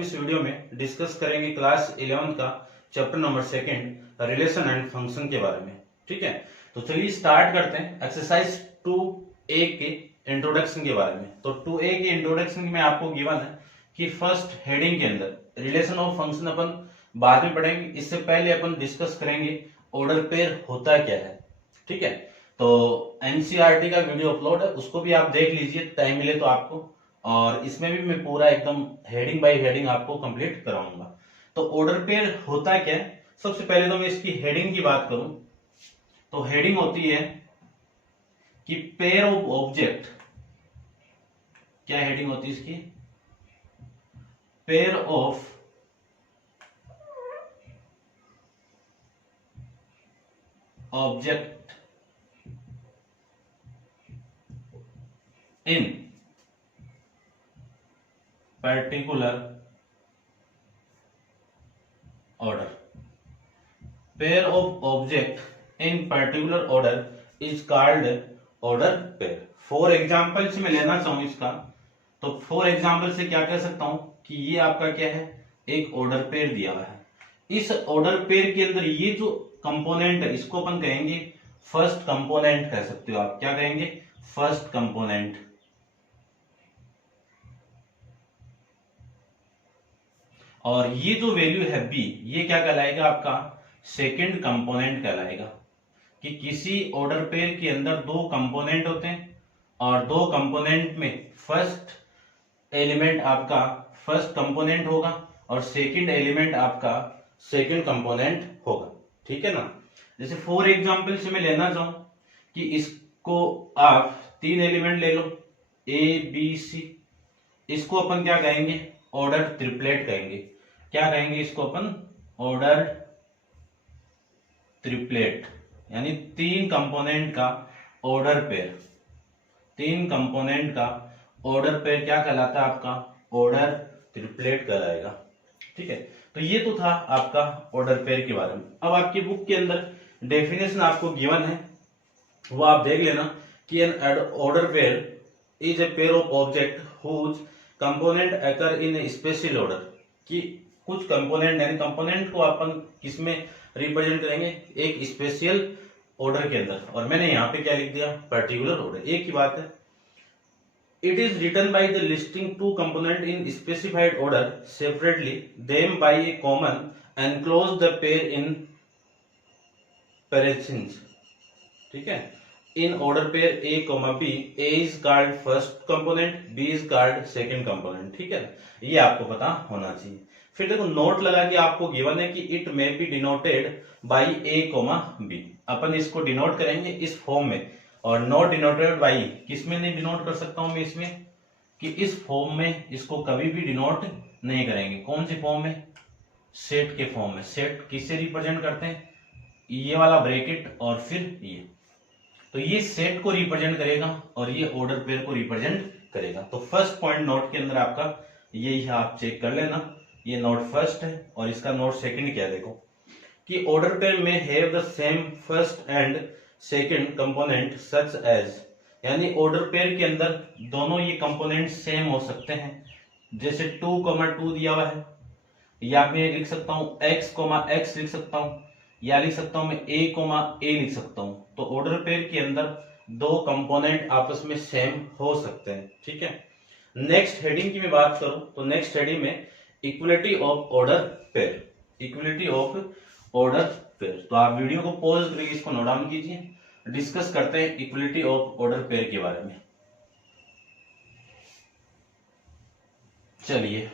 हम इस वीडियो में डिस्कस करेंगे क्लास 11 का chapter number 2 relation and function के बारे में। ठीक है, तो चलिए स्टार्ट करते हैं एक्सरसाइज 2A के इंट्रोडक्शन के बारे में। तो 2A के इंट्रोडक्शन में आपको गिवन है कि फर्स्ट हेडिंग के अंदर रिलेशन ऑफ फंक्शन अपन बाद में पढ़ेंगे, इससे पहले अपन डिस्कस करेंगे ऑर्डर पेयर होता क्या है। ठीक है, तो एनसीईआरटी का वीडियो अपलोड है, उसको भी आप देख लीजिए टाइम मिले तो आपको, और इसमें भी मैं पूरा एकदम हेडिंग बाय हेडिंग आपको कंप्लीट कराऊंगा। तो ऑर्डर पेयर होता क्या है, सबसे पहले तो मैं इसकी हेडिंग की बात करूं तो हेडिंग होती है कि पेयर ऑफ ऑब्जेक्ट। क्या हेडिंग होती है इसकी? Pair of object in particular order. Pair of object in particular order is called order pair. For example से मैं लेना चाहूं इसका, तो फॉर एग्जाम्पल से क्या कह सकता हूं कि ये आपका क्या है, एक ऑर्डर पेयर दिया हुआ है। इस ऑर्डर पेयर के अंदर ये जो कंपोनेंट है इसको अपन कहेंगे फर्स्ट कंपोनेंट, कह सकते हो आप। क्या कहेंगे? First component. और ये जो वैल्यू है बी, ये क्या कहलाएगा? आपका सेकंड कंपोनेंट कहलाएगा। कि किसी ऑर्डर पेयर के अंदर दो कंपोनेंट होते हैं और दो कंपोनेंट में फर्स्ट एलिमेंट आपका फर्स्ट कंपोनेंट होगा और सेकंड एलिमेंट आपका सेकंड कंपोनेंट होगा। ठीक है ना। जैसे फॉर एग्जांपल से मैं लेना चाहूं कि इसको आप तीन एलिमेंट ले लो, ए बी सी। इसको अपन क्या कहेंगे? ऑर्डर ट्रिपलेट कहेंगे। क्या कहेंगे इसको अपन? ऑर्डर ट्रिपलेट, यानी तीन कंपोनेंट का ऑर्डर पेयर। तीन कंपोनेंट का ऑर्डर पेयर क्या कहलाता है? आपका ऑर्डर ट्रिपलेट कहलाएगा। ठीक है, तो ये तो था आपका ऑर्डर पेयर के बारे में। अब आपकी बुक के अंदर डेफिनेशन आपको गिवन है, वो आप देख लेना कि an order pair is a pair of object whose component occur in special order. कि कुछ कंपोनेंट, यानी कंपोनेंट को अपन किसमें रिप्रेजेंट करेंगे? एक स्पेशल ऑर्डर के अंदर। और मैंने यहाँ पे क्या लिख दिया? Particular order. एक ही बात है। It is written by the listing to component in specified order separately them by a common and close the pair in parenthesis. ठीक है, in order pair A comma B, A is called first component, B is called second component. ठीक है, ये आपको पता होना चाहिए। फिर देखो नोट लगा कि आपको गिवन है कि it may be denoted by A comma B. अपन इसको डिनोट करेंगे इस फॉर्म में, और नॉट डिनोटेड बाई किस में नहीं डिनोट कर सकता हूं मैं इसमें, कि इस फॉर्म में इसको कभी भी डिनोट नहीं करेंगे। कौन सी फॉर्म में? सेट के फॉर्म में। सेट किससे रिप्रेजेंट करते हैं? ये वाला ब्रैकेट और फिर ये। तो ये सेट को रिप्रेजेंट करेगा और ये ऑर्डर पेयर को रिप्रेजेंट करेगा। तो फर्स्ट पॉइंट नोट के अंदर आपका यही है, आप चेक कर लेना। ये नोट फर्स्ट है और इसका नोट सेकंड क्या है, देखो कि ऑर्डर पेयर में have the same first and second component such as, यानी ऑर्डर पेयर के अंदर दोनों ये कंपोनेंट सेम हो सकते हैं। जैसे 2,2 दिया हुआ है, या मैं लिख सकता हूं x, लिख सकता हूं, या लिख सकता हूं मैं a, लिख सकता हूं। तो ऑर्डर पेयर के अंदर दो कंपोनेंट आपस में सेम हो सकते हैं। ठीक है, नेक्स्ट हेडिंग की मैं बात करूं तो नेक्स्ट हेडिंग में equality of order pair. Equality of order pair. तो आप वीडियो को पॉज करके इसको नोट डाउन कीजिए, डिस्कस करते हैं इक्वलिटी ऑफ ऑर्डर पेयर के बारे में। चलिए,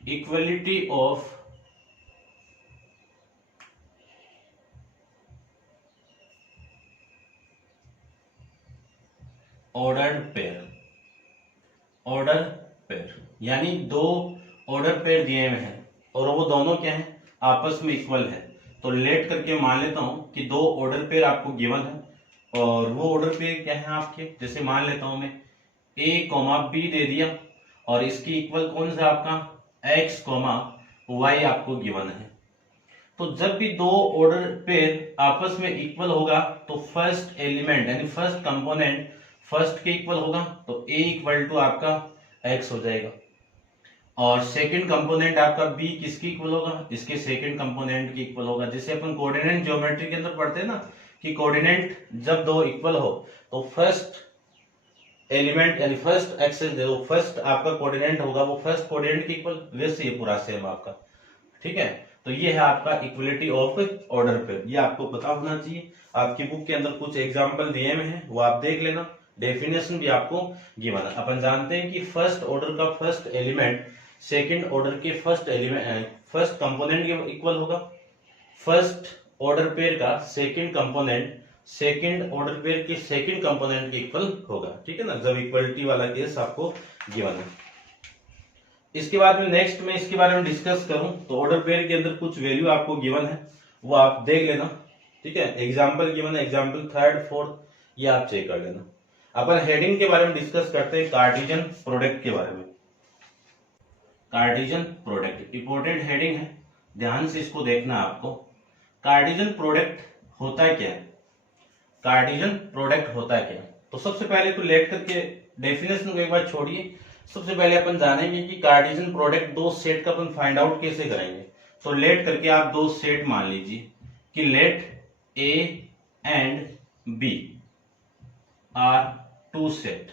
equality of order pair. Order pair यानी दो ऑर्डर पेयर दिए हुए हैं और वो दोनों क्या है? आपस में इक्वल है। तो लेट करके मान लेता हूं कि दो ऑर्डर पेयर आपको गिवन है और वो ऑर्डर पेयर क्या है आपके? जैसे मान लेता हूं मैं ए कोमा बी दे दिया और इसकी इक्वल कौन सा? आपका एक्स कोमा वाई आपको गिवन है। तो जब भी दो ऑर्डर पेयर आपस में इक्वल होगा तो फर्स्ट एलिमेंट यानी फर्स्ट कंपोनेंट फर्स्ट के इक्वल होगा तो a इक्वल टू आपका x हो जाएगा, और सेकंड कंपोनेंट आपका b किसकी इक्वल होगा, इसके सेकंड कंपोनेंट की इक्वल होगा। जैसे अपन कोऑर्डिनेट ज्योमेट्री के अंदर पढ़ते हैं ना कि कोऑर्डिनेट जब दो इक्वल हो तो फर्स्ट एलिमेंट यानी फर्स्ट एक्सेस जो फर्स्ट आपका कोऑर्डिनेट होगा वो फर्स्ट कोऑर्डिनेट के इक्वल, वैसे ये पूरा सेम आपका, ठीक है। तो ये है आपका इक्वलिटी ऑफ ऑर्डर पेयर, ये आपको पता होना चाहिए। आपकी बुक के अंदर कुछ एग्जांपल दिए हुए हैं वो आप देख लेना, डेफिनेशन भी आपको गिवन है। अपन जानते हैं कि फर्स्ट ऑर्डर का फर्स्ट एलिमेंट सेकंड ऑर्डर के फर्स्ट एलिमेंट फर्स्ट कंपोनेंट के इक्वल होगा, फर्स्ट ऑर्डर पेयर का second component second order pair के सेकंड कंपोनेंट के इक्वल होगा, ठीक है ना, जब इक्वलिटी वाला केस आपको गिवन है। इसके बाद में नेक्स्ट में इसके बारे में डिस्कस करूं तो ऑर्डर पेयर के अंदर कुछ वैल्यू आपको गिवन है वो आप देख लेना, ठीक है। एग्जांपल गिवन है, एग्जांपल थर्ड फोर्थ, ये आप चेक कर लेना। अपन हेडिंग के बारे में डिस्कस करते हैं, कार्टेशियन प्रोडक्ट के बारे में। कार्टेशियन प्रोडक्ट इंपॉर्टेंट हेडिंग है, ध्यान से इसको देखना आपको। कार्टेशियन प्रोडक्ट होता है क्या, कार्टेशियन प्रोडक्ट होता है क्या। तो सबसे पहले तो लेट करके डेफिनेशन को एक बार छोड़िए, सबसे पहले अपन जानेंगे कि कार्टेशियन प्रोडक्ट दो सेट का अपन फाइंड आउट कैसे करेंगे। तो लेट करके आप दो सेट मान लीजिए कि let A and B are two sets,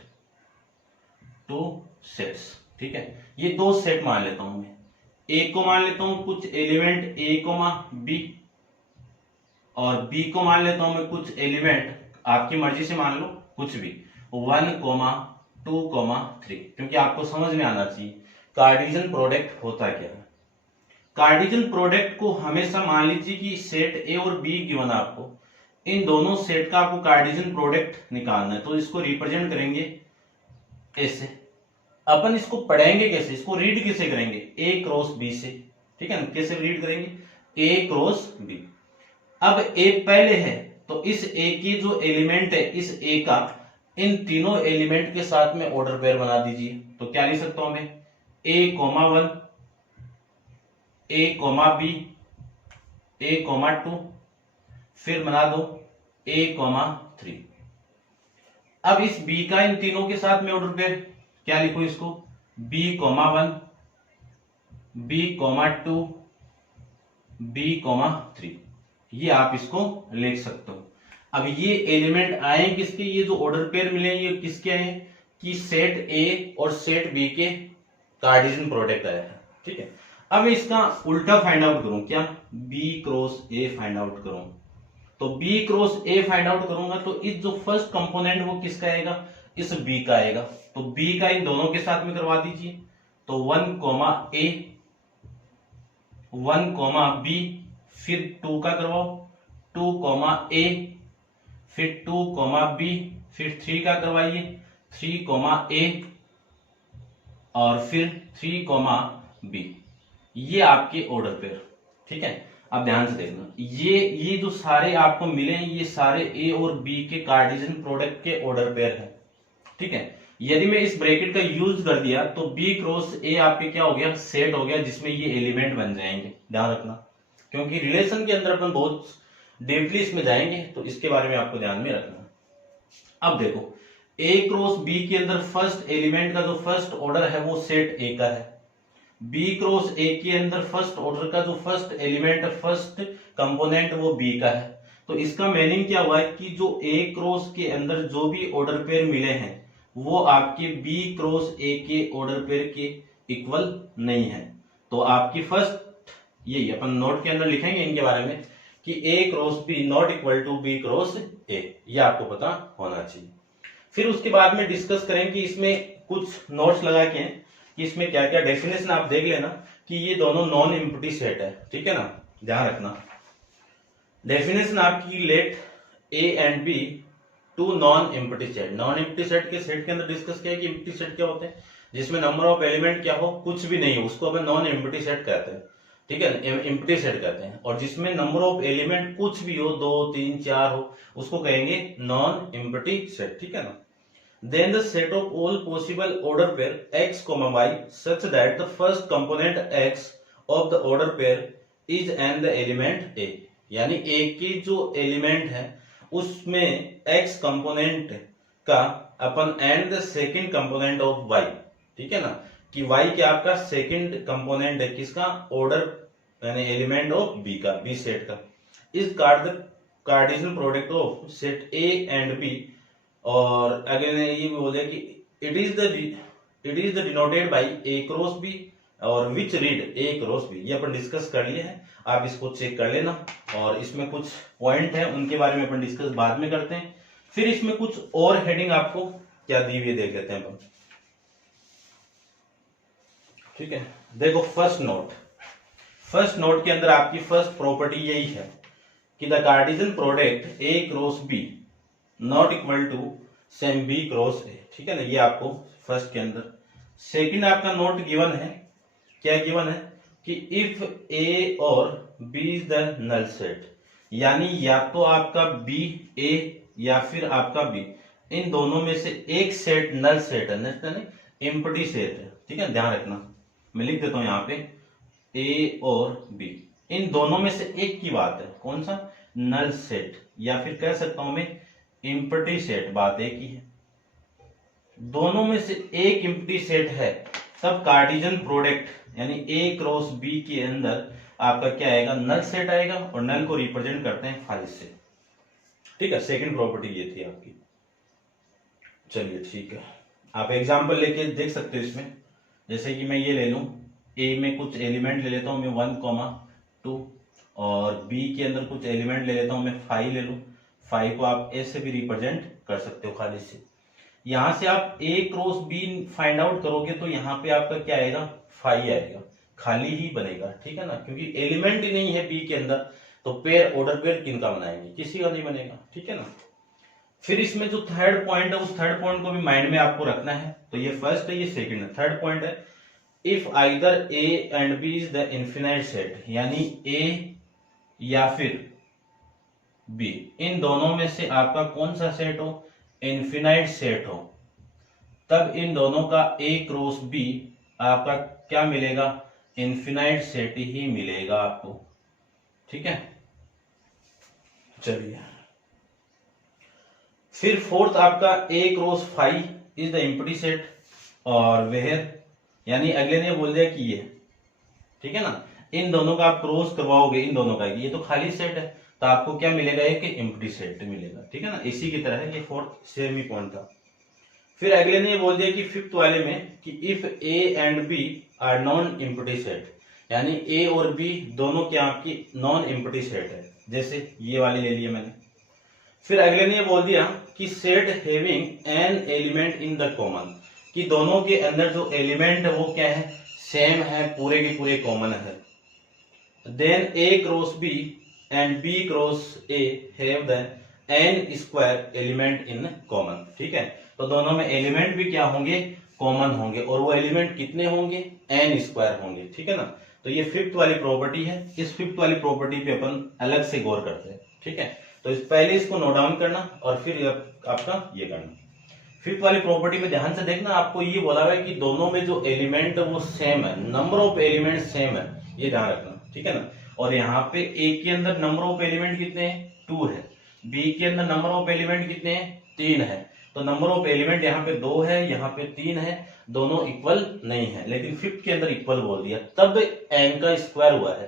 ठीक है। ये दो सेट मान लेता हूं मैं, ए को मान लेता हूं कुछ एलिमेंट ए कोमा बी, और बी को मान लेता हूं मैं कुछ एलिमेंट आपकी मर्जी से मान लो कुछ भी 1, 2, 3, क्योंकि आपको समझ में आना चाहिए कार्टेशियन प्रोडक्ट होता क्या है। कार्टेशियन प्रोडक्ट को हमेशा मान लीजिए कि सेट ए और बी गिवन आपको, इन दोनों सेट का आपको कार्टेशियन प्रोडक्ट निकालना है। तो इसको रिप्रेजेंट करेंगे ऐसे, अपन इसको पढ़ेंगे कैसे, इसको रीड कैसे करेंगे, ए क्रॉस बी से, ठीक है ना। कैसे रीड करेंगे, ए क्रॉस बी। अब ए पहले है तो इस ए की जो एलिमेंट है इस ए का इन तीनों एलिमेंट के साथ में ऑर्डर पेयर बना दीजिए। तो क्या लिख सकता हूं मैं, ए कोमा 1, ए कोमा बी, ए कोमा 2, फिर बना दो ए कोमा 3। अब इस बी का इन तीनों के साथ में ऑर्डर पेयर क्या लिखो इसको, B comma 1, B comma 2, B comma 3, ये आप इसको लिख सकते हो। अब ये एलिमेंट आए किसके, ये जो ऑर्डर पेयर मिले ये किसके आए कि सेट ए और सेट बी के कार्टेशियन प्रोडक्ट आया है, ठीक है। अब इसका उल्टा फाइंड आउट करूं, क्या B cross A find out करूं, तो B cross A find out करूंगा तो इस जो फर्स्ट कंपोनेंट वो किसका आएगा, इस बी का आएगा। तो बी का इन दोनों के साथ में करवा दीजिए, तो 1 कोमा ए, 1 कोमा बी, फिर 2 का करवाओ, 2 कोमा ए, फिर 2 कोमा बी, फिर 3 का करवाइए, 3 कोमा ए, और फिर 3 कोमा बी। ये आपके ऑर्डर पेयर, ठीक है। अब ध्यान से देखना, ये जो सारे आपको मिले हैं ये सारे ए और बी के कार्टेशियन प्रोडक्ट के ऑर्डर पेयर है, ठीक है। यदि मैं इस ब्रैकेट का यूज कर दिया तो बी क्रॉस ए आपके क्या हो गया, सेट हो गया जिसमें ये एलिमेंट बन जाएंगे। ध्यान रखना, क्योंकि रिलेशन के अंदर अपन बहुत डीपली इसमें जाएंगे तो इसके बारे में आपको ध्यान में रखना। अब देखो ए क्रॉस बी के अंदर फर्स्ट एलिमेंट का जो फर्स्ट ऑर्डर है वो सेट ए का है, बी क्रॉस ए के अंदर फर्स्ट ऑर्डर का जो फर्स्ट एलिमेंट फर्स्ट कंपोनेंट वो बी का है। तो इसका मीनिंग क्या हुआ है कि जो ए क्रॉस के अंदर जो भी ऑर्डर पेयर मिले हैं वो आपके बी क्रॉस ए के ऑर्डर पेयर के इक्वल नहीं है। तो आपकी फर्स्ट यही अपन नोट के अंदर लिखेंगे इनके बारे में कि A cross B not equal to B cross A, ये आपको पता होना चाहिए। फिर उसके बाद में डिस्कस करेंगे इसमें कुछ नोट्स लगा के कि इसमें क्या क्या डेफिनेशन आप देख लेना कि ये दोनों नॉन एम्प्टी सेट है, ठीक है ना, ध्यान रखना। डेफिनेशन आपकी let A and B two non empty set. Non empty set के अंदर डिस्कस किया कि एम्प्टी सेट क्या होते हैं, जिसमें नंबर ऑफ एलिमेंट क्या हो, कुछ भी नहीं हो, उसको अपन नॉन एम्प्टी सेट कहते हैं, ठीक है, एम्प्टी सेट कहते हैं। और जिसमें नंबर ऑफ एलिमेंट कुछ भी हो, 2, 3, 4 हो, उसको कहेंगे नॉन एम्प्टी सेट, ठीक है ना। Then the set of all possible order pair x, y such that the first component x of the order pair is and the element a, यानी a की जो एलिमेंट है उसमें x कंपोनेंट का अपन and the second component of y, ठीक है ना, कि वाई क्या आपका सेकंड कंपोनेंट है किसका, ऑर्डर यानी एलिमेंट ऑफ बी का, बी सेट का, is Cartesian product of set A and B. और अगेन ये बोले कि it is the denoted by A cross B और which read A cross B. ये अपन डिस्कस कर लिए हैं, आप इसको चेक कर लेना। और इसमें कुछ पॉइंट है उनके बारे में अपन डिस्कस बाद में करते हैं। फिर इसमें कुछ और हेडिंग आपको क्या दी हुई देख लेते हैं अपन, ठीक है। देखो फर्स्ट नोट के अंदर आपकी फर्स्ट प्रॉपर्टी यही है कि the Cartesian product A cross B not equal to same B cross A, ठीक है ना, ये आपको फर्स्ट के अंदर। सेकंड आपका नोट गिवन है, क्या गिवन है कि इफ ए और B is the null set, यानी या तो आपका बी ए या फिर आपका बी, इन दोनों में से एक सेट नल सेट है, एम्प्टी सेट है, ठीक है, ध्यान रखना। मैं लिख देता हूं यहां पे ए और बी, इन दोनों में से एक की बात है, कौन सा, नल सेट, या फिर कह सकता हूं मैं एम्प्टी सेट, बात एक ही है। दोनों में से एक एम्प्टी सेट है तब कार्टेशियन प्रोडक्ट यानी ए क्रॉस बी के अंदर आपका क्या आएगा, नल सेट आएगा, और नल को रिप्रेजेंट करते हैं फाइव से, ठीक है। सेकंड प्रॉपर्टी ये थी आपकी। चलिए ठीक है, आप एग्जांपल लेके देख सकते हो इसमें। जैसे कि मैं ये ले लूं, ए में कुछ एलिमेंट ले लेता हूं मैं 1,2, और बी के अंदर कुछ एलिमेंट ले लेता हूं मैं 5 ले लूं। 5 को आप ए से भी रिप्रेजेंट कर सकते हो खाली से। यहां से आप ए क्रॉस बी फाइंड आउट करोगे तो यहाँ पे आपका क्या आएगा, 5 आएगा, खाली ही बनेगा, ठीक है ना, क्योंकि एलिमेंट ही नहीं है बी के अंदर, तो पेयर ऑर्डर पेयर किनका बनाएंगे, किसी का नहीं बनेगा, ठीक है ना। फिर इसमें जो थर्ड पॉइंट है उस थर्ड पॉइंट को भी माइंड में आपको रखना है। तो ये फर्स्ट है, ये सेकंड है। थर्ड पॉइंट है if either A and B is the infinite set, यानी ए या फिर बी, इन दोनों में से आपका कौन सा सेट हो, इन्फिनाइट सेट हो, तब इन दोनों का ए क्रॉस बी आपका क्या मिलेगा, इन्फिनाइट सेट ही मिलेगा आपको, ठीक है। चलिए फिर फोर्थ आपका A cross 5 is the empty set, और वेयर, यानी अगले ने बोल दिया कि ये, ठीक है ना, इन दोनों का आप क्रॉस करवाओगे, इन दोनों का, ये तो खाली सेट है, तो आपको क्या मिलेगा, एक एम्प्टी सेट मिलेगा, ठीक है ना, इसी की तरह है। ये फोर्थ सेम ही पॉइंट था। फिर अगले ने बोल दिया कि फिफ्थ वाले में कि if A and B are non empty set, यानी ए और बी दोनों क्या आपकी नॉन एम्प्टी सेट है, जैसे ये वाली ले लिया मैंने। फिर अगले ने बोल दिया कि set having an element in the common, कि दोनों के अंदर जो एलिमेंट है वो क्या है, सेम है, पूरे के पूरे कॉमन है। Then A cross B and B cross A have the n square element in common, ठीक है। तो दोनों में एलिमेंट भी क्या होंगे, कॉमन होंगे, और वो एलिमेंट कितने होंगे, एन स्क्वायर होंगे, ठीक है ना। तो ये फिफ्थ वाली प्रॉपर्टी है। इस फिफ्थ वाली प्रॉपर्टी पे अपन अलग से गौर करते हैं, ठीक है। तो इस पहले इसको नोट डाउन करना और फिर आपका ये करना। फिफ्थ वाली प्रॉपर्टी में ध्यान से देखना, आपको ये बोला हुआ है कि दोनों में जो एलिमेंट है वो सेम है, नंबर ऑफ एलिमेंट सेम है, ये ध्यान रखना, ठीक है ना। और यहाँ पे ए के अंदर नंबर ऑफ एलिमेंट कितने हैं, 2 है, बी के अंदर नंबर ऑफ एलिमेंट कितने हैं, 3 है। तो नंबर ऑफ एलिमेंट यहाँ पे 2 है, यहाँ पे 3 है, दोनों इक्वल नहीं है, लेकिन फिफ्थ के अंदर इक्वल बोल दिया, तब एन का स्क्वायर हुआ है।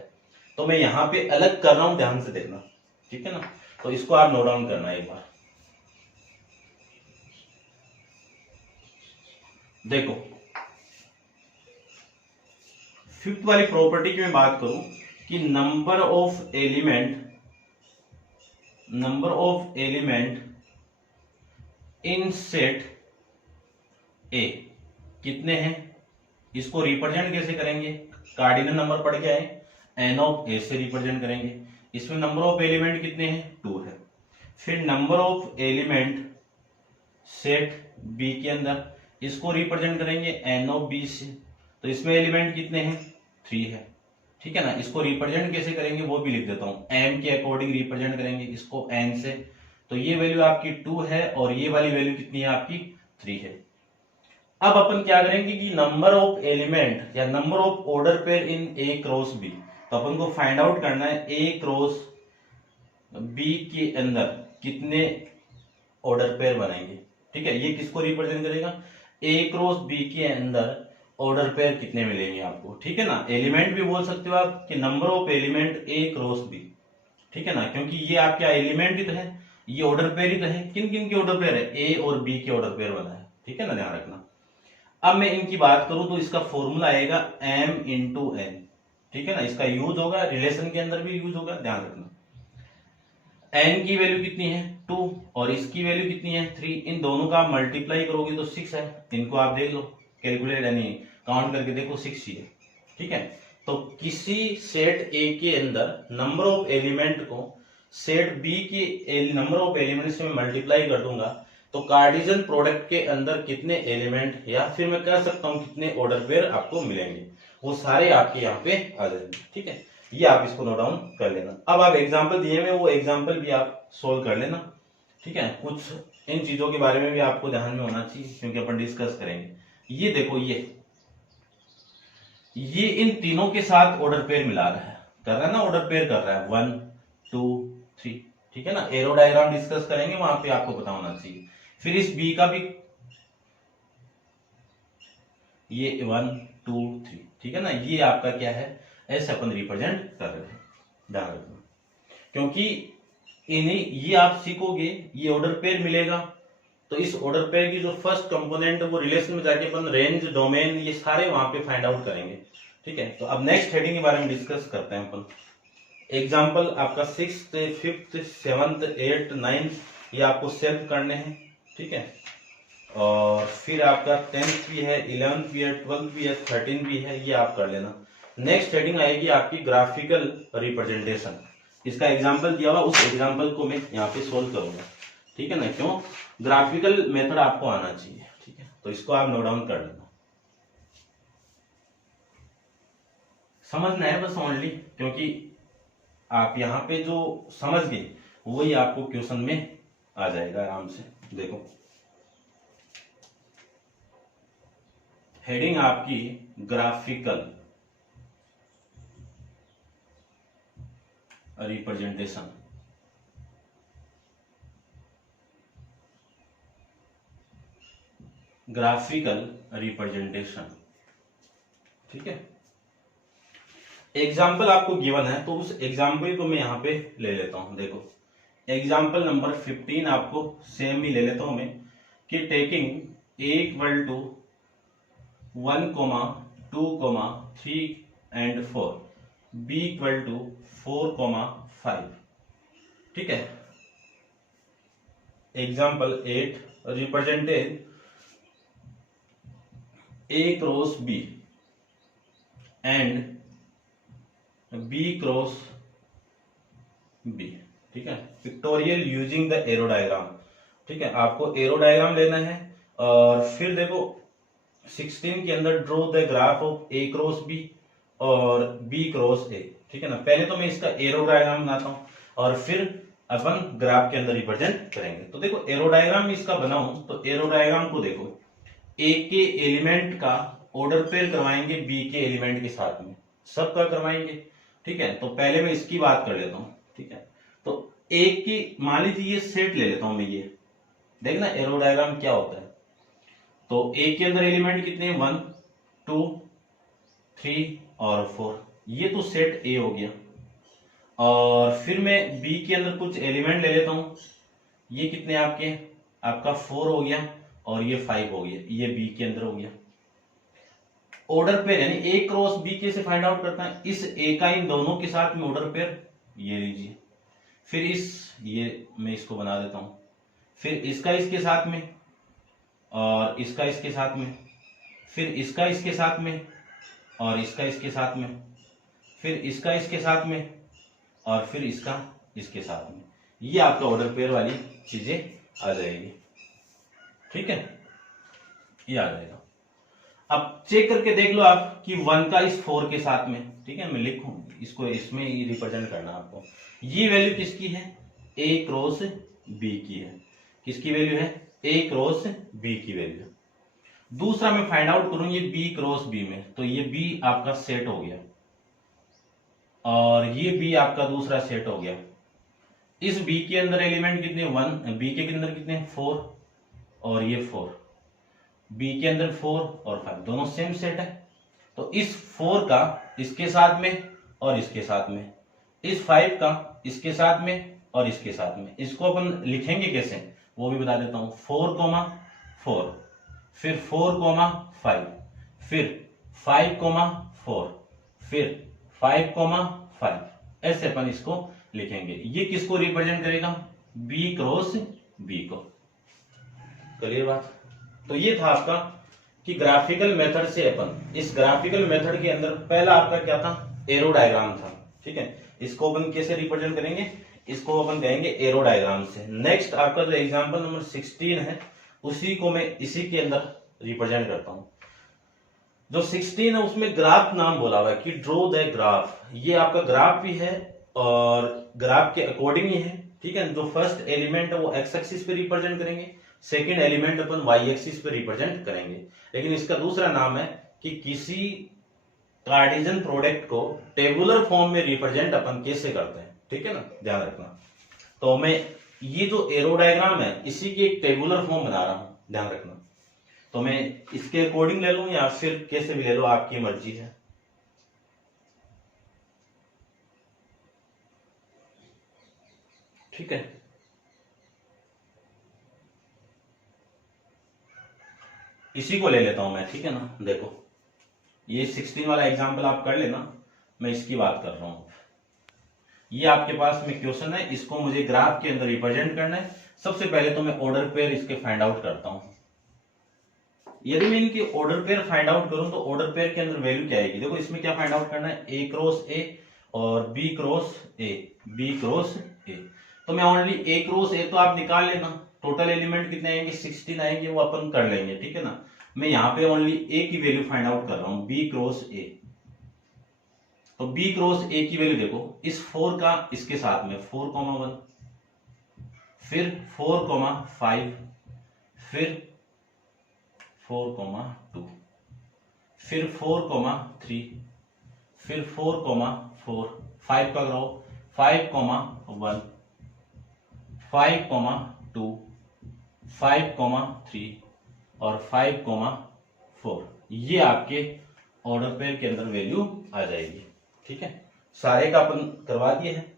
तो मैं यहाँ पे अलग कर रहा हूं, ध्यान से देखना, ठीक है ना। तो इसको आप नोट डाउन करना एक बार। देखो फिफ्थ वाली प्रॉपर्टी की मैं बात करूं कि number of element in set ए कितने हैं, इसको रिप्रेजेंट कैसे करेंगे, कार्डिनल नंबर पढ़ के आए, एन ऑफ ए से रिप्रेजेंट करेंगे। इसमें नंबर ऑफ एलिमेंट कितने हैं, 2 है। फिर number of element set B के अंदर, इसको रिप्रेजेंट करेंगे एन ऑफ बी से, तो इसमें एलिमेंट कितने हैं, 3 है, ठीक है ना। इसको रिप्रेजेंट कैसे करेंगे वो भी लिख देता हूं, एम के अकॉर्डिंग रिप्रेजेंट करेंगे इसको एन से, तो ये वैल्यू आपकी 2 है और ये वाली वैल्यू कितनी है आपकी, 3 है। अब अपन क्या करेंगे कि नंबर ऑफ एलिमेंट या number of order pair in A cross B, तो अपन को फाइंड आउट करना है ए क्रॉस बी के अंदर कितने ऑर्डर पेयर बनेंगे, ठीक है, ये किसको रिप्रेजेंट करेगा, ए क्रॉस बी के अंदर ऑर्डर पेयर कितने मिलेंगे आपको, ठीक है ना। एलिमेंट भी बोल सकते हो आप कि number of element A cross B, ठीक है ना, क्योंकि ये आपके एलिमेंट ही तो है, ये ऑर्डर पेयर ही तो है। किन किन के ऑर्डर पेयर है, ए और बी के ऑर्डर पेयर बना है, ठीक है ना, ध्यान रखना। अब मैं इनकी बात करूं तो इसका फॉर्मूला आएगा m इंटू एन, ठीक है ना, इसका यूज होगा रिलेशन के अंदर भी यूज होगा, ध्यान रखना। n की वैल्यू कितनी है 2 और इसकी वैल्यू कितनी है 3, इन दोनों का मल्टीप्लाई करोगे तो 6 है। इनको आप देख लो, कैलकुलेट यानी काउंट करके देखो 6 ही है, ठीक है। तो किसी सेट ए के अंदर नंबर ऑफ एलिमेंट को सेट बी के नंबर ऑफ एलिमेंट से मैं मल्टीप्लाई कर दूंगा तो कार्टेशियन प्रोडक्ट के अंदर कितने एलिमेंट या फिर मैं कह सकता हूं कितने ऑर्डर पेयर आपको मिलेंगे, वो सारे आपके यहाँ पे आ जाएंगे, ठीक है। ये आप इसको नोट डाउन कर लेना। अब आप एग्जाम्पल दिए हुए वो एग्जाम्पल भी आप सोल्व कर लेना, ठीक है। कुछ इन चीजों के बारे में भी आपको ध्यान में होना चाहिए क्योंकि अपन डिस्कस करेंगे। ये देखो, ये इन तीनों के साथ ऑर्डर पेयर मिला रहा है, कर रहा है ना, ऑर्डर पेयर कर रहा है 1 2 3, ठीक है ना। एरो डायग्राम डिस्कस करेंगे, वहां पे आपको पता होना चाहिए। फिर इस बी का भी ये 1 2 3, ठीक है ना, ये आपका क्या है, ऐसे अपन रिप्रेजेंट कर रहे हैं, ध्यान रखना। क्योंकि इन्हीं ये आप सीखोगे, ये ऑर्डर पेयर मिलेगा तो इस ऑर्डर पेयर की जो फर्स्ट कंपोनेंट वो रिलेशन में जाके अपन रेंज डोमेन ये सारे वहां पे फाइंड आउट करेंगे, ठीक है। तो अब नेक्स्ट हेडिंग के बारे में डिस्कस करते हैं अपन। एग्जाम्पल आपका 6th 5th 7th 8th 9th ये आपको सेव करने हैं, ठीक है। और फिर आपका 10th भी है, 11th भी है, 12th भी है, 13th भी है, ये आप कर लेना। नेक्स्ट हेडिंग आएगी आपकी ग्राफिकल रिप्रेजेंटेशन। इसका एग्जाम्पल दिया हुआ, उस एग्जाम्पल को मैं यहाँ पे सोल्व करूंगा, ठीक है ना। क्यों, ग्राफिकल मेथड आपको आना चाहिए, ठीक है। तो इसको आप नोट डाउन कर लेना, समझना है बस ओनली, क्योंकि आप यहाँ पे जो समझ गए वही आपको क्वेश्चन में आ जाएगा आराम से। देखो हेडिंग आपकी ग्राफिकल रिप्रेजेंटेशन, ग्राफिकल रिप्रेजेंटेशन, ठीक है। एग्जाम्पल आपको गिवन है तो उस एग्जाम्पल को मैं यहां पे ले लेता हूं। देखो एग्जाम्पल नंबर 15 आपको सेम ही ले लेता हूं मैं कि taking a equal to 1, 2, 3 and 4, b equal to 4, 5, ठीक है। Example 8 represented a cross b and b cross b, ठीक है। Pictorial using the arrow diagram, ठीक है। आपको एरो डायग्राम लेना है और फिर देखो 16 के अंदर draw the graph of a cross b और b क्रॉस a, ठीक है ना। पहले तो मैं इसका एरो डायग्राम बनाता हूं और फिर अपन ग्राफ के अंदर रिप्रेजेंट करेंगे। तो देखो एरो डायग्राम इसका बनाऊं तो एरो डायग्राम को देखो, a के एलिमेंट का ऑर्डर पेयर करवाएंगे b के एलिमेंट के साथ में, सबका करवाएंगे, ठीक है। तो पहले मैं इसकी बात कर लेता हूं, ठीक है। तो एक की मान लीजिए ये सेट ले लेता हूं मैं, ये देखना एरो डायग्राम क्या होता है। तो ए के अंदर एलिमेंट कितने हैं 1 2 3 और 4, ये तो सेट ए हो गया। और फिर मैं बी के अंदर कुछ एलिमेंट ले लेता हूं, ये कितने आपके, आपका 4 हो गया और ये 5 हो गया, ये बी के अंदर हो गया। ऑर्डर पेयर यानी ए क्रॉस बी कैसे फाइंड आउट करता है, इस ए का इन दोनों के साथ में ऑर्डर पेयर ये लीजिए, फिर ये मैं इसको बना देता हूं, फिर इसका इसके साथ में और इसका इसके साथ में, फिर इसका इसके साथ में और इसका इसके साथ में, फिर इसका इसके साथ में और फिर इसका इसके साथ में, ये आपका ऑर्डर पेयर वाली चीजें आ जाएगी, ठीक है, ये आ जाएगा। अब चेक करके देख लो आप कि 1 का इस 4 के साथ में, ठीक है। मैं लिखूं इसको, इसमें ही रिप्रेजेंट करना आपको। ये वैल्यू किसकी है, a क्रॉस b की है, किसकी वैल्यू है, a क्रॉस b की वैल्यू। दूसरा मैं फाइंड आउट करूं ये b क्रॉस b में, तो ये b आपका सेट हो गया और ये b आपका दूसरा सेट हो गया। इस b के अंदर एलिमेंट कितने 1, b के अंदर कितने 4 और ये 4, बी के अंदर 4 और 5 दोनों सेम सेट है। तो इस 4 का इसके साथ में और इसके साथ में, इस 5 का इसके साथ में और इसके साथ में, इसको अपन लिखेंगे कैसे वो भी बता देता हूं। 4,4, फिर 4,5, फिर 5,4, फिर 5,5, ऐसे अपन इसको लिखेंगे। ये किसको रिप्रेजेंट करेगा? बी क्रॉस बी को। क्लियर बात? तो ये था आपका कि ग्राफिकल मेथड से अपन, इस ग्राफिकल मेथड के अंदर पहला आपका क्या था? एरो डायग्राम था। ठीक है, इसको अपन कैसे रिप्रेजेंट करेंगे? इसको अपन कहेंगे एरो डायग्राम से। नेक्स्ट आपका जो एग्जांपल नंबर 16 है उसी को मैं इसी के अंदर रिप्रेजेंट करता हूं। जो 16 है उसमें ग्राफ नाम बोला हुआ है कि ड्रॉ द ग्राफ। ये आपका ग्राफ भी है और ग्राफ के अकॉर्डिंग ही है। ठीक है, जो फर्स्ट एलिमेंट है वो एक्स एक्सिस पे रिप्रेजेंट करेंगे, सेकेंड एलिमेंट अपन वाई एक्सिस पे रिप्रेजेंट करेंगे। लेकिन इसका दूसरा नाम है कि किसी कार्टेशियन प्रोडक्ट को टेबुलर फॉर्म में रिप्रेजेंट अपन कैसे करते हैं। ठीक है ना, ध्यान रखना। तो मैं ये जो एरो डायग्राम है इसी की एक टेबुलर फॉर्म बना रहा हूं, ध्यान रखना। तो मैं इसके अकॉर्डिंग ले लूं या फिर कैसे भी ले लो, आपकी मर्जी है। ठीक है, इसी को ले लेता हूं मैं। ठीक है ना, देखो ये 16 वाला एग्जांपल आप कर लेना, मैं इसकी बात कर रहा हूं। ये आपके पास में क्वेश्चन है, इसको मुझे ग्राफ के अंदर रिप्रेजेंट करना है। सबसे पहले तो मैं ऑर्डर पेयर इसके फाइंड आउट करता हूं। यदि मैं इनकी ऑर्डर पेयर फाइंड आउट करूं तो ऑर्डर पेयर के अंदर वैल्यू क्या आएगी? देखो इसमें क्या फाइंड आउट करना है? ए क्रॉस ए और B cross A, B cross A. तो मैं ओनली ए क्रॉस ए तो आप निकाल लेना, टोटल एलिमेंट कितने आएंगे? 16 आएंगे, वो अपन कर लेंगे। ठीक है ना, मैं यहाँ पे ओनली ए की वैल्यू फाइंड आउट कर रहा हूं, बी क्रॉस ए। तो बी क्रॉस ए की वैल्यू देखो, इस 4 का इसके साथ में 4,1, फिर 4,5, फिर 4,2, फिर 4,3, फिर 4,4, 5 का ग्रो 5,1, 5,2, 5,3 और 5,4। ये आपके ऑर्डर पेयर के अंदर वैल्यू आ जाएगी। ठीक है, सारे का अपन करवा दिए हैं।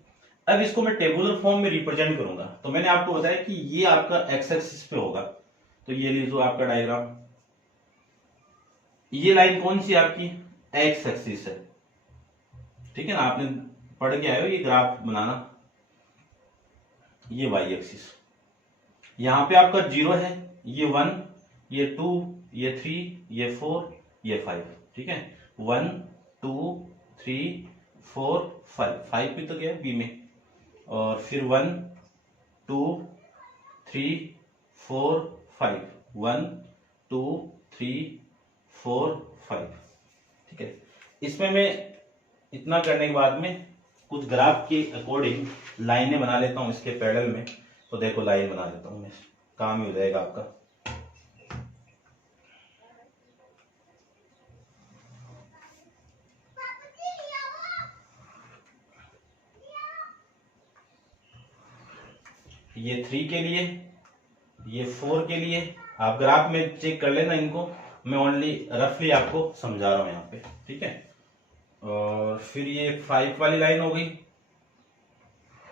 अब इसको मैं टेबुलर फॉर्म में रिप्रेजेंट करूंगा। तो मैंने आपको बताया कि ये आपका एक्स एक्सिस पे होगा। तो ये लीजिए आपका डायग्राम, ये लाइन कौन सी आपकी? एक्स एक्सिस है। ठीक है ना, आपने पढ़ के आए हो ये ग्राफ बनाना। ये वाई एक्सिस, यहां पे आपका 0 है, ये 1, ये 2, ये 3, ये 4, ये 5। ठीक है, 1 2 3 4 5, 5 भी तो गया बी में, और फिर 1 2 3 4 5, 1 2 3 4 5। ठीक है, इसमें मैं इतना करने के बाद में कुछ ग्राफ के अकॉर्डिंग लाइनें बना लेता हूं इसके पैरेलल में। तो देखो लाइन बना लेता हूं मैं, काम ही हो जाएगा आपका। ये 3 के लिए, ये 4 के लिए, आप ग्राफ में चेक कर लेना इनको, मैं ओनली रफली आपको समझा रहा हूं यहाँ पे। ठीक है, और फिर ये 5 वाली लाइन हो गई,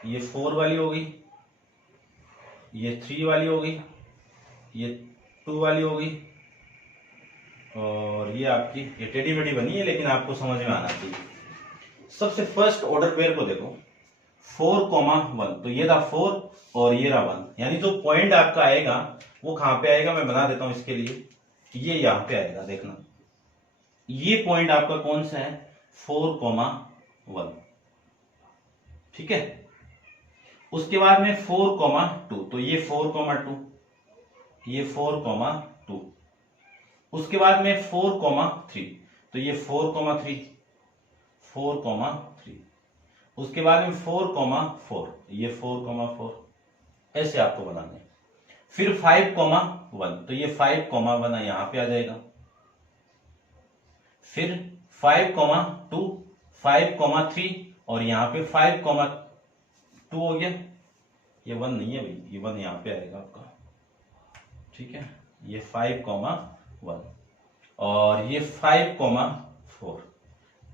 ये 4 वाली हो गई, ये 3 वाली हो गई, ये 2 वाली हो गई, और ये आपकी ये टेढ़ी मेढ़ी बनी है लेकिन आपको समझ में आना चाहिए। सबसे फर्स्ट ऑर्डर पेयर को देखो, 4,1, तो ये था 4 और ये रहा 1, यानी जो पॉइंट आपका आएगा वो कहां पे आएगा? मैं बना देता हूं इसके लिए, ये यहां पे आएगा। देखना ये पॉइंट आपका कौन सा है? 4,1। ठीक है, उसके बाद में 4,2, तो ये 4,2, ये 4,2, उसके बाद में 4,3, तो ये 4,3, 4,3, उसके बाद में 4,4, ये 4,4, ऐसे आपको बनाना है। फिर 5,1, तो ये 5,1 यहां पे आ जाएगा। फिर 5,2, 5,3 और यहां पे 5,2 हो गया। ये 1 नहीं है भाई, ये 1 यहां पे आएगा आपका। ठीक है, ये 5,1 और ये 5,4,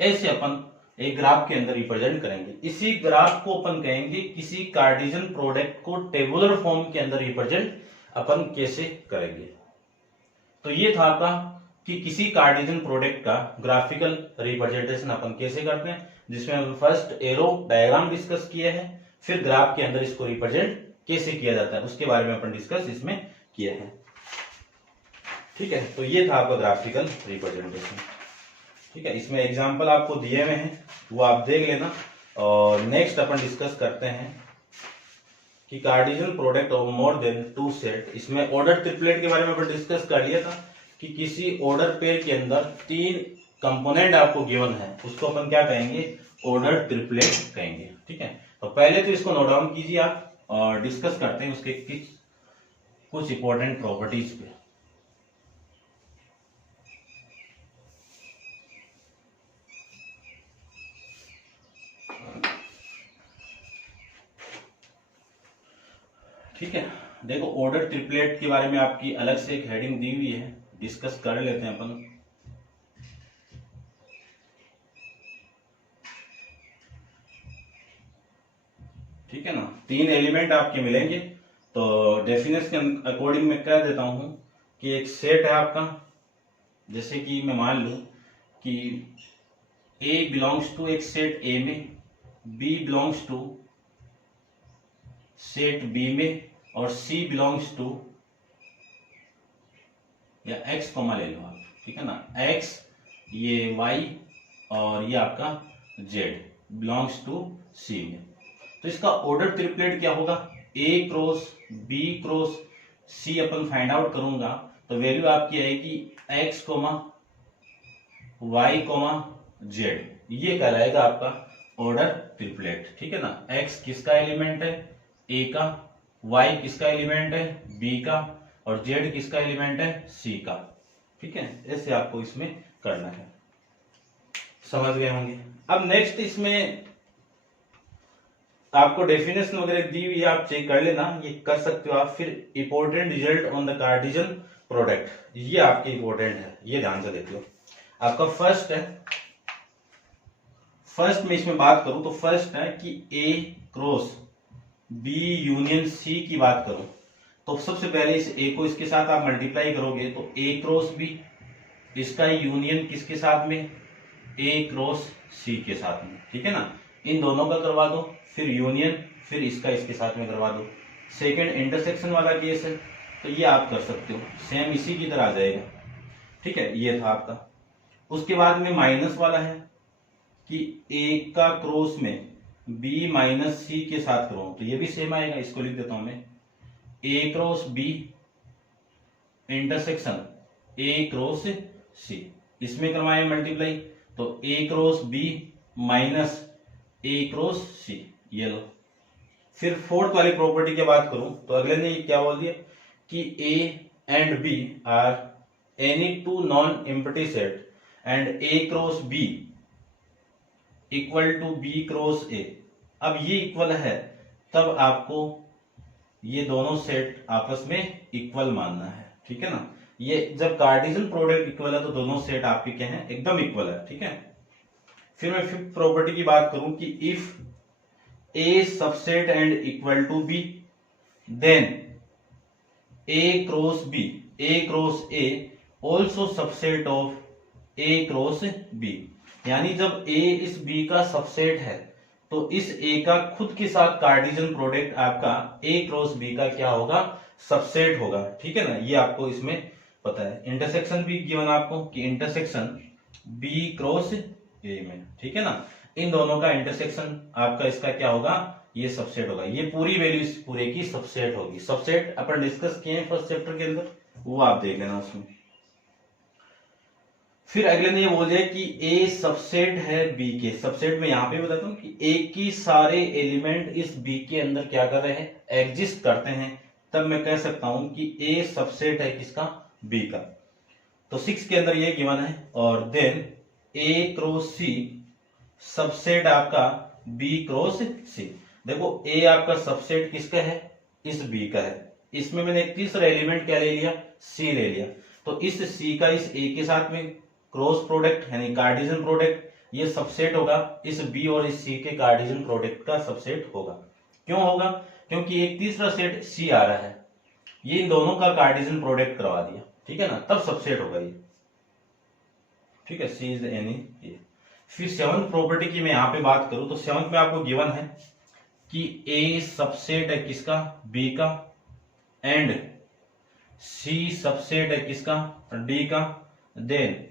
ऐसे अपन एक ग्राफ के अंदर रिप्रेजेंट करेंगे। इसी ग्राफ को अपन कहेंगे किसी कार्टेशियन प्रोडक्ट को टेबुलर फॉर्म के अंदर रिप्रेजेंट अपन कैसे करेंगे। तो ये था आपका कि किसी कार्टेशियन प्रोडक्ट का ग्राफिकल रिप्रेजेंटेशन अपन कैसे करते हैं, जिसमें हम फर्स्ट एरो डायग्राम डिस्कस किया है, फिर ग्राफ के अंदर इसको रिप्रेजेंट कैसे किया जाता है उसके बारे में अपन डिस्कस इसमें किया है। ठीक है, तो ये था आपका ग्राफिकल रिप्रेजेंटेशन। ठीक है, इसमें एग्जांपल आपको दिए हुए हैं, वो आप देख लेना। और नेक्स्ट अपन डिस्कस करते हैं कि Cartesian product of more than 2 set. इसमें ऑर्डर ट्रिपलेट के बारे में अपन डिस्कस कर लिया था कि किसी ऑर्डर पेयर के अंदर 3 कंपोनेंट आपको गिवन है, उसको अपन क्या कहेंगे, ऑर्डर ट्रिपलेट कहेंगे। ठीक है, तो पहले तो इसको नोट डाउन कीजिए आप और डिस्कस करते हैं उसके कुछ इंपॉर्टेंट प्रॉपर्टीज पे। ठीक है, देखो ऑर्डर ट्रिपलेट के बारे में आपकी अलग से एक हेडिंग दी हुई है, डिस्कस कर लेते हैं अपन। ठीक है ना, 3 एलिमेंट आपके मिलेंगे। तो डेफिनेशन के अकॉर्डिंग मैं कह देता हूं कि एक सेट है आपका, जैसे कि मैं मान लूं कि A बिलोंग्स टू एक सेट A में, B belongs to set B में, और C बिलोंग्स टू, या X कॉमा ले लो आप, ठीक है ना, X, ये Y और ये आपका Z बिलोंग्स टू C में। तो इसका ऑर्डर ट्रिपलेट क्या होगा, A cross B cross C अपन फाइंड आउट करूंगा तो वैल्यू आपकी आएगी X comma Y comma Z, ये कहलाएगा आपका ऑर्डर ट्रिपलेट। ठीक है ना, X किसका एलिमेंट है, A का, Y किसका एलिमेंट है, B का, और Z किसका एलिमेंट है, C का। ठीक है, ऐसे आपको इसमें करना है, समझ गए होंगे। अब नेक्स्ट इसमें आपको डेफिनेशन वगैरह दी हुई है, आप चेक कर लेना, ये कर सकते हो आप। फिर important result on the Cartesian product, ये आपके इंपॉर्टेंट है, ये ध्यान से देखियो। आपका फर्स्ट है, फर्स्ट में इसमें बात करूं तो फर्स्ट है कि A cross B union C की बात करूं तो सबसे पहले इस A को इसके साथ आप मल्टीप्लाई करोगे तो A क्रॉस B, इसका यूनियन किसके साथ में, A क्रॉस C के साथ में। ठीक है ना, इन दोनों का करवा दो, फिर यूनियन, फिर इसका इसके साथ में करवा दो। सेकंड इंटरसेक्शन वाला केस है तो ये आप कर सकते हो, सेम इसी की तरह आ जाएगा। ठीक है, ये था आपका। उसके बाद में माइनस वाला है कि A का क्रॉस में B माइनस C के साथ करो तो ये भी सेम आएगा, इसको लिख देता हूं मैं, A cross B intersection A cross C, इसमें करवाए मल्टीप्लाई तो A cross B minus A cross C, ये लो। फिर फोर्थ वाली प्रॉपर्टी की बात करूं तो अगले ने क्या बोल दिया कि A and B are any 2 non empty set and A cross B equal to B cross A। अब ये इक्वल है तब आपको ये दोनों सेट आपस में इक्वल मानना है। ठीक है ना, ये जब कार्टेशियन प्रोडक्ट इक्वल है तो दोनों सेट आपके क्या है, एकदम इक्वल है। ठीक है, फिर मैं फिफ्थ प्रॉपर्टी की बात करूं कि if A subset and equal to B then A cross B, A cross A also subset of A cross B। यानी जब A इस B का सबसेट है तो इस A का खुद के साथ कार्टेशियन प्रोडक्ट आपका A क्रॉस B का क्या होगा, सबसेट होगा। ठीक है ना, ये आपको इसमें पता है। इंटरसेक्शन भी गिवन आपको कि इंटरसेक्शन B क्रॉस A में। ठीक है ना, इन दोनों का इंटरसेक्शन आपका इसका क्या होगा, ये सबसेट होगा। ये पूरी वैल्यू इस पूरे की सबसेट होगी। सबसेट अपन डिस्कस किए हैं फर्स्ट चैप्टर के अंदर, वो आप देख लेना उसमें। फिर अगले ने ये बोल दिया कि A सबसेट है B के। सबसेट में यहां पे बताता हूं कि A की सारे एलिमेंट इस B के अंदर क्या कर रहे हैं, एग्जिस्ट करते हैं, तब मैं कह सकता हूं कि A सबसेट है किसका, B का। तो 6 के अंदर ये गिवन है। और then A cross C subset आपका B क्रॉस C। देखो A आपका सबसेट किसका है, इस B का है, इसमें मैंने एक तीसरा एलिमेंट क्या ले लिया, सी ले लिया। तो इस सी का इस ए के साथ में क्रॉस प्रोडक्ट यानी कार्टेशियन प्रोडक्ट, ये सबसेट होगा इस बी और इस सी के कार्टेशियन प्रोडक्ट का सबसेट होगा। क्यों होगा, क्योंकि एक तीसरा सेट सी आ रहा है, ये इन दोनों का कार्टेशियन प्रोडक्ट करवा दिया, ठीक है ना, तब सबसेट होगा ये, ठीक है। सी इज एनी ये। फिर सेवंथ प्रॉपर्टी की मैं यहां पे बात करूं तो सेवंथ में आपको गिवन है कि ए सबसेट है किसका, बी का, एंड सी सबसेट है किसका, डी का, then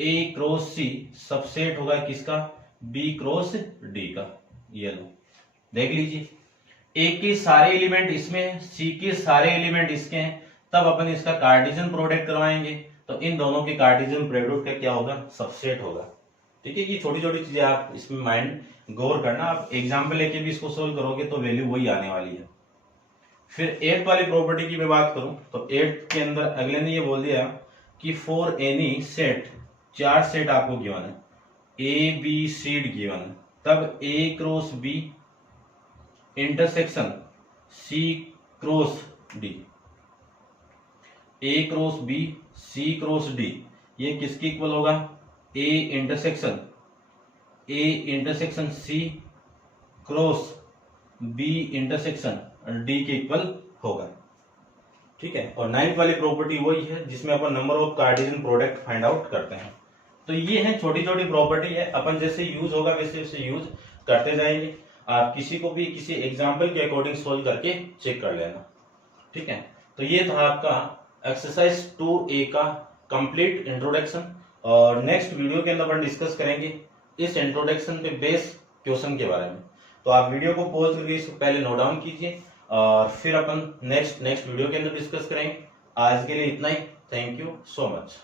A cross C subset होगा किसका, बी क्रॉस डी का। ये लो देख लीजिए, ए के सारे एलिमेंट इसमें हैं, सी के सारे एलिमेंट इसके हैं, तब अपन इसका कार्टेशियन प्रोडक्ट करवाएंगे, तो इन दोनों के कार्टेशियन प्रोडक्ट का क्या होगा, सबसेट होगा, ठीक है। ये छोटी छोटी चीजें आप इसमें माइंड गौर करना, आप एग्जाम्पल लेके भी इसको सोल्व करोगे तो वैल्यू वही आने वाली है। फिर एट वाली प्रॉपर्टी की मैं बात करूं तो एट के अंदर अगले ने ये बोल दिया कि फॉर एनी सेट, चार सेट आपको गिवन है, A B C D given है, तब A cross B intersection C cross D, A cross B C cross D, ये किसके इक्वल होगा, A intersection C cross B intersection D के equal होगा, ठीक है। और नाइन्थ वाली प्रॉपर्टी वही है जिसमें अपन number of Cartesian product find out करते हैं। तो ये है छोटी छोटी प्रॉपर्टी है, अपन जैसे यूज होगा वैसे वैसे यूज करते जाएंगे। आप किसी को भी किसी एग्जाम्पल के अकॉर्डिंग सोल्व करके चेक कर लेना, ठीक है। तो ये था आपका एक्सरसाइज 2A का कंप्लीट इंट्रोडक्शन, और नेक्स्ट वीडियो के अंदर अपन डिस्कस करेंगे इस इंट्रोडक्शन पे बेस क्वेश्चन के बारे में। तो आप वीडियो को पॉज करके इसको पहले नोट डाउन कीजिए और फिर अपन नेक्स्ट वीडियो के अंदर डिस्कस करेंगे। आज के लिए इतना ही, थैंक यू सो मच।